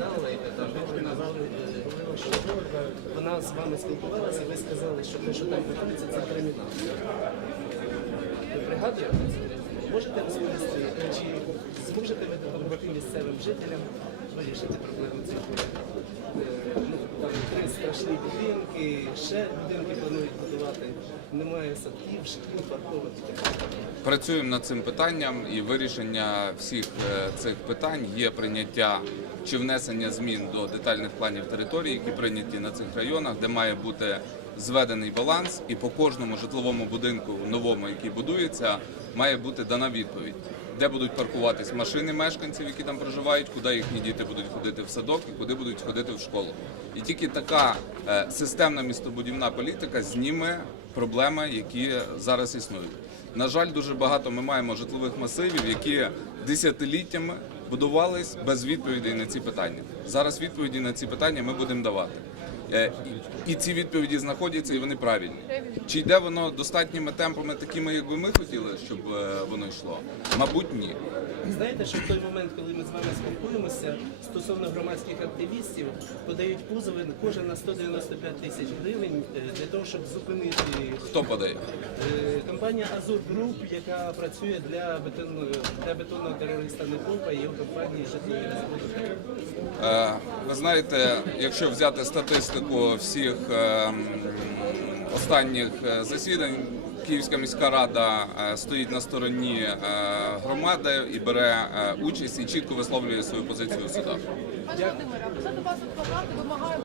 згадали, говорила, що вона з вами спілкувалася, і ви сказали, що те, що там відбувається, це кримінал. Ви пригадуєте? Можете розповісти, чи зможете ви допомогти місцевим жителям вирішити проблему цих е, ну, там три страшні будинки, ще будинки планують будувати, немає садків, шкіл, парковок і так. Працюємо над цим питанням і вирішення всіх е, цих питань є прийняття чи внесення змін до детальних планів території, які прийняті на цих районах, де має бути зведений баланс, і по кожному житловому будинку новому, який будується, має бути дана відповідь. Де будуть паркуватись машини мешканців, які там проживають, куди їхні діти будуть ходити в садок і куди будуть ходити в школу. І тільки така е, системна містобудівна політика зніме проблеми, які зараз існують. На жаль, дуже багато ми маємо житлових масивів, які десятиліттями будувались без відповідей на ці питання. Зараз відповіді на ці питання ми будемо давати. Е, І ці відповіді знаходяться, і вони правильні. Чи йде воно достатніми темпами, такими, як би ми хотіли, щоб е, воно йшло? Мабуть, ні. Знаєте, що в той момент, коли ми з вами спілкуємося стосовно громадських активістів, подають позови кожен на 195 тисяч гривень е, для того, щоб зупинити Хто подає? компанія Азур Груп, яка працює для бетонного для бетонного терориста Непопа і його компанії житлові. Ви знаєте, якщо взяти статистику всіх е, останніх е, засідань, Київська міська рада е, стоїть на стороні е, громади і бере участь і чітко висловлює свою позицію у судах. Пане Володимире, позаду вас адвокати вимагають